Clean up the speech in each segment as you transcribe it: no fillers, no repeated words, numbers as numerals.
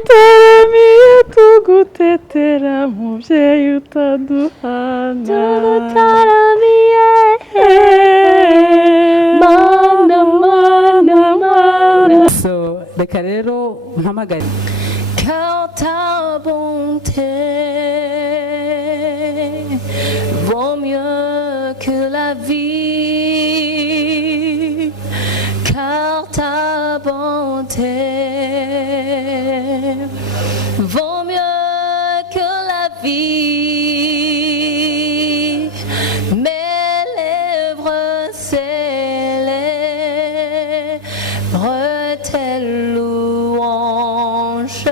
tugutaramiye tugutetera muvyeyi utaduhana tugutaramiye mana. So reka rero mpamagare Car ta bonté vaut mieux que la vie, car ta bonté vaut mieux que la vie. Mes lèvres célèbrent tes louanges,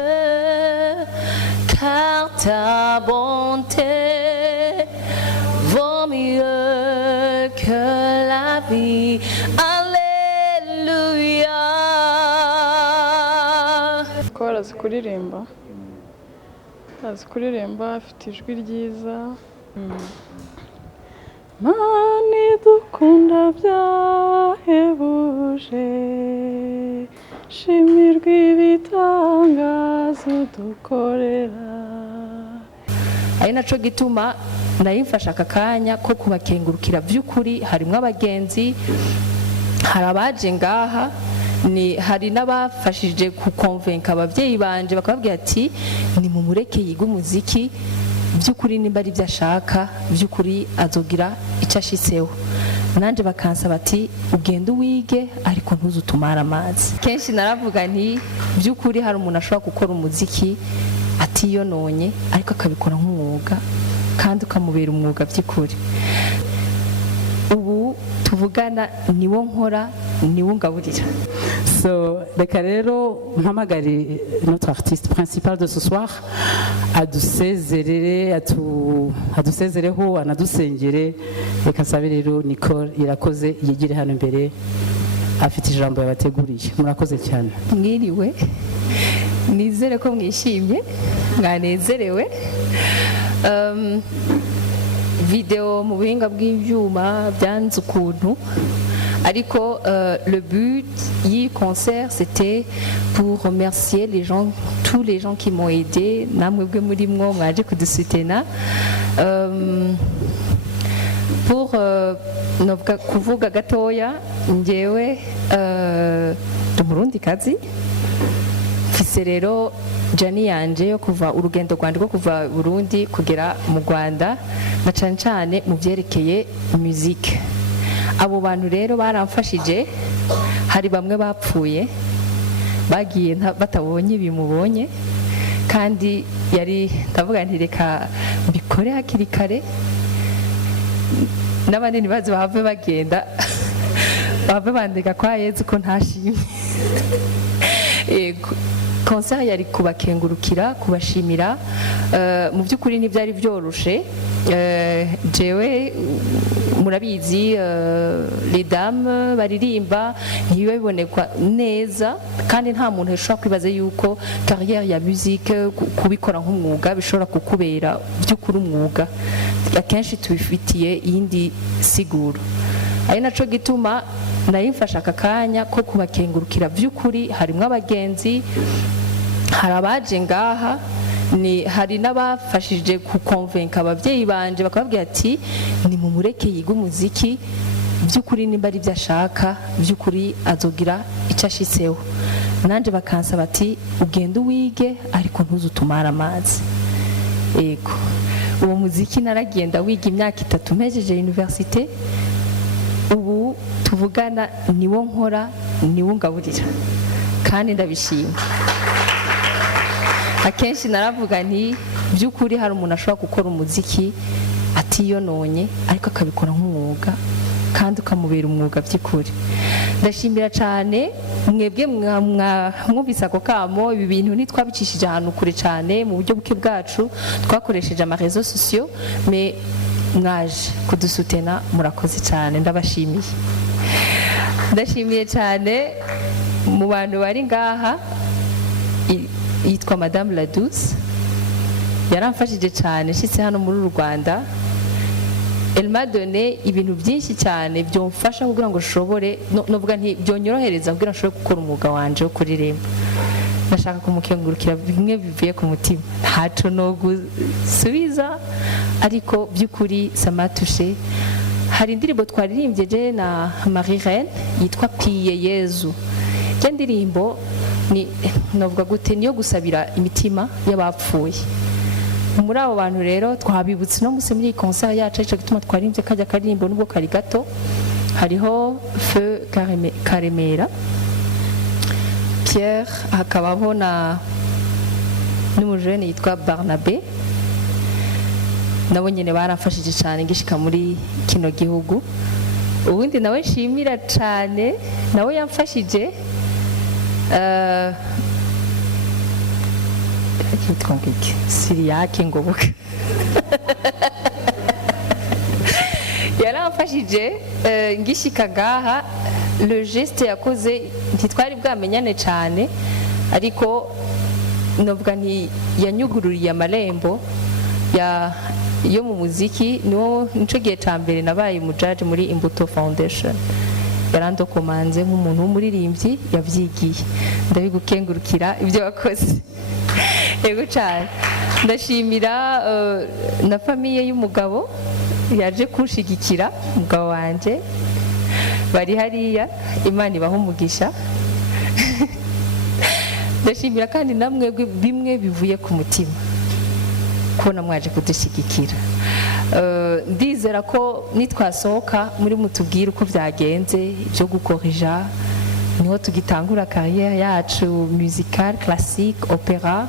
car ta bonté vaut mieux que la vie. Alléluia. ko arazi kuririmba, azi kuririmba, afite ijwi ryiza. Mani dukunda byahebuje, shimirwa ibitangazo dukorera. Ari naco gituma nayimfasha aka kanya ko kubakengurukira by'ukuri. Harimo abagenzi, hari abaje ngaha, hari n'abafashije kukonvenka ababyeyi banje bakababwira ati ni mu mureke yiga umuziki by'ukuri, nimba ari byo ashaka by'ukuri azogira icyo ashitseho. Nanje bakansaba ati ugende wige ariko ntuzutumara amazi. Kenshi naravuga nti by'ukuri hari umuntu ashobora gukora umuziki atiyononye ariko akabikora nk'umwuga kandi ukamubera umwuga by'ukuri. Ubu tuvugana niwo nkora, niwo ngaburira. So reka rero mpamagare notre artiste principal de ce soir adusezereho anadusengere. Reka sabe rero Nicole Irakoze yigire hano imbere, afite ijambo yabateguriye. Murakoze cyane. Mwiriwe, nizere ko mwishimye, mwanezerewe. Video mu buhinga bw'ibyuma byanze ukuntu, ariko le but du concert c'était pour remercier les gens, tous les gens qui m'ont aidé, namwebwe muri mwo mwaje kudusutena, pour kuvuga gatoya. Njewe umurundikazi mfise rero jani yanje yo kuva urugendo rwanje rwo kuva Burundi kugera mu Rwanda, na cyane cyane mu byerekeye musique. Abo bantu rero baramfashije, hari bamwe bapfuye bagiye batabonye bimubonye, kandi yari ndavuga nti reka mbikore hakiri kare, n'abandi ntibazi bahave bagenda bahave bandika kwa Yezu ko ntashimye. Concert yari kubakengurukira, kubashimira. Mu by'ukuri ntibyari byoroshe. Jewe murabizi, les dames baririmba ntibibonekwa neza, kandi nta muntu ashobora kwibaza yuko carrière ya musique kubikora nk'umwuga bishobora kukubera by'ukuri umwuga. Akenshi tubifitiye iyindi siguro. Ari naco gituma nayimfasha aka kanya ko kubakengurukira by'ukuri. Harimo abagenzi, hari abaje ngaha, hari n'abafashije kukonvenka ababyeyi banje bakababwira ati ni mu mureke yiga umuziki by'ukuri, nimba ari byo ashaka by'ukuri azogira icyo ashitseho. Nanje bakansaba ati ugende wige ariko ntuzutumara amazi. Yego, uwo muziki naragenda wiga imyaka 3 mpejeje université. Ubu tuvugana niwo nkora, niwo ngaburira, kandi ndabishima. Akenshi naravuga nti by'ukuri hari umuntu ashobora gukora umuziki atiyononye ariko akabikora nk'umwuga kandi ukamubera umwuga by'ukuri. Ndashimira cyane mwebwe mwumvise ako kamo. Ibi bintu ntitwabicishije ahantu kure cyane, mu buryo buke bwacu twakoresheje ama réseaux sociaux, mais mwaje kudusutena, murakoze cyane, ndabashimiye. Ndashimiye cyane mu bantu bari ngaha, yitwa Madame la Douce, yaramfashije cyane nshitse hano muri Rwanda. Elle m'a donné ibintu byinshi cyane byomfasha kugira ngo shobore novuga nti byonyorohereza kugira ngo shobore gukora umwuga wanje wo kuririmba. ndashaka kumukengurukira bimwe bivuye ku mutima ntaco no gusubiza ariko by'ukuri samatushe hari indirimbo twaririmbye je na Marie Reine yitwa Piye Yezu je ndirimbo ni novuga gute niyo gusabira imitima y'abapfuye muri abo bantu rero twabibutse no musi muri concert yacu cyo gituma twarimbye kajya karirimbo nubwo kari gato hariho Feu Karemera Pierre hakabaho na n'umujene yitwa Barnabe nabo nyene barafashije cyane ngishika muri kino gihugu ubundi nawe nshimira cyane nawe yamfashije kitwongike Siriyake ngoboka yaramfashije ngishika gaha le geste yakoze ntitwari bwamenyane cyane ariko novuga nti yanyugururiye amarembo yo mu muziki nico gihe ca mbere nabaye umujaji muri Imbuto Foundation yarandokomanze nk'umuntu w'umuririmbyi yavyigiye ndabigukengurukira ibyo wakoze yego cyane ndashimira na famiye y'umugabo yaje kunshigikira umugabo wanje bari hariya Imana ibaho umugisha ndashimira kandi namwe bimwe bivuye ku mutima kubona mwaje kudushigikira ndizera ko nitwasohoka muri mutubwira uko byagenze ibyo gukorija niho tugitangura carrière yacu musical classique opéra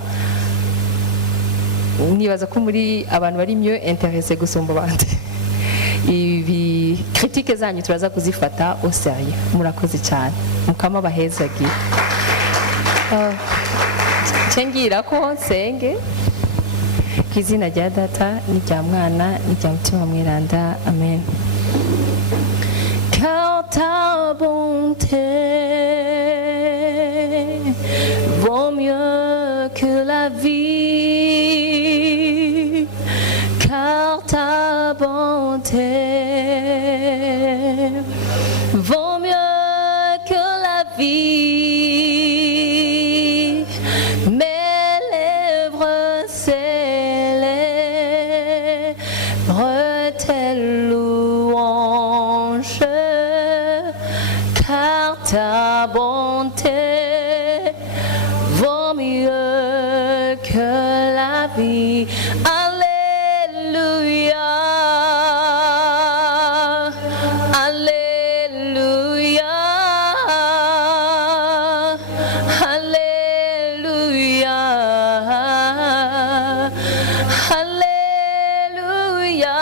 nibaza ko muri abantu bari mieux intéressé gusumba abandi ibi critique zanyu turaza kuzifata au sérieux murakoze cyane mukama bahezagira cengira ko nsenge kwizina rya data n'irya mwana n'irya mutima mweranda amen. Car ta bonté vaut mieux que la vie, car ta bonté vaut mieux que la vie. Mes lèvres célèbrent tes louanges, car ta bonté vaut mieux que la vie. Alléluia, Alléluia, Alléluia, Alléluia.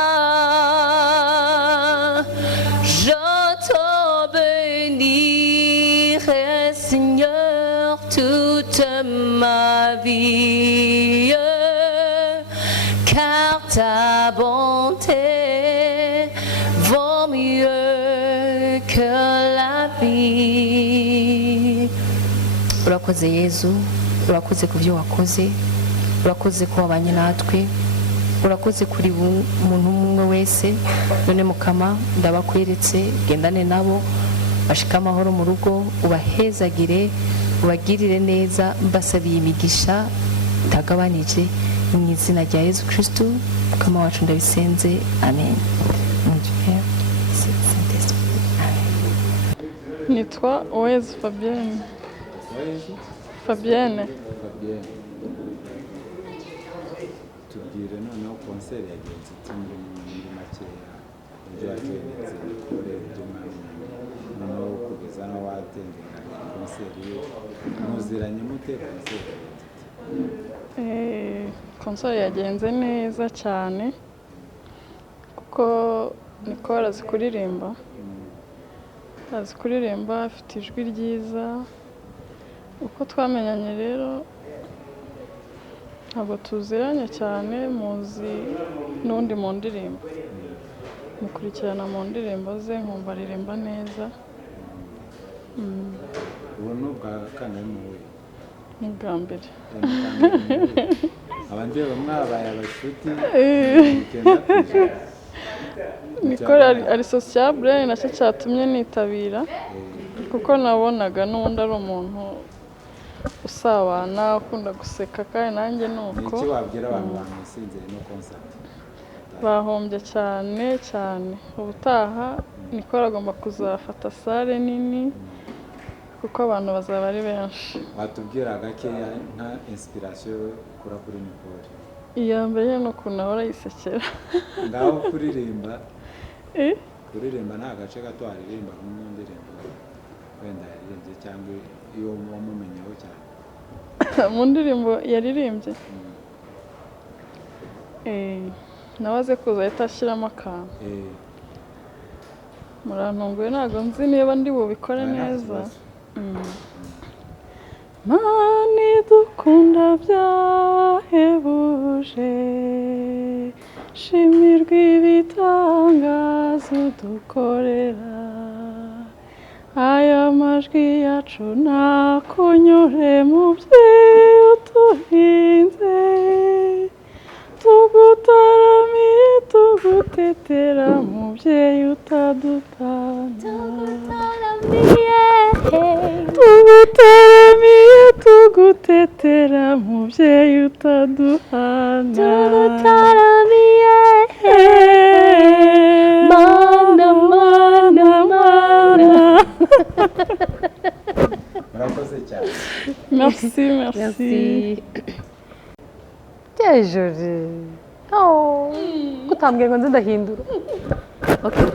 Je te bénirai, Seigneur, toute ma vie, car ta bonté vaut mieux que la vie. Urakoze Yezu, urakoze ku byo wakoze, urakoze ko wabanye natwe, urakoze kuri umuntu umwe wese. None Mukama ndabakweretse, gendane nabo bashika amahoro mu rugo, ubahezagire, ubagirire neza, mbasabiye imigisha itagabanije mu izina rya Yesu Kristo Mukama wacu ndabisenze, amen. Nitwa Uwezu Fabienne. Fabienne. Tubwire noneho konseri yagenze muri makeya ibyo yagenze kure by'umwanya noneho kugeza no watendeka konseri yo muziranye mute Konseri yagenze neza cyane kuko Nicole azi kuririmba afite ijwi ryiza. Uko twamenyanye rero ntabwo tuziranye cyane, muzi n'undi mu ndirimbo, mukurikirana mu ndirimbo ze nkumva aririmba neza. ubu ni ubwa kangahe muhuye? Ni bwa mbere. abandi mwabaye abashuti Nicole ari sociable, nacyo cyatumye nitabira kuko nabonaga n'undi ari umuntu usabana ukunda guseka kandi nanjye ni ni uko iki wabwira abantu bamwisinzira ino concert bahombye cyane cyane ubutaha Nicole agomba kuzafata sale nini kuko abantu bazaba ari benshi watubwira gakeya nka inspiration ukura kuri Nicole iya mbere ni ukuntu ahora yisekera ngaho kuririmba Eh? kuririmba nta gace gato waririmba mu ndirimbo wenda yaririmbye cyangwa iyo wamumenyeho cyane mu ndirimbo yaririmbye nabaze kuza ahita ashyiramo akantu murantunguye ntabwo nzi niba ndi bubikore neza mani dukunda byahebuje shimirwa ibitangazo dukorera aya majwi yacu nakunyure mubyeyi uturinze tugutaramiye tugutetera mubyeyi utadutana tugutaramiye tugutetera mubyeyi utaduhana mana mana mana murakoze cyane merci merci Joli. Oh. Kutambwiye ngo nze ndahindura. Okay.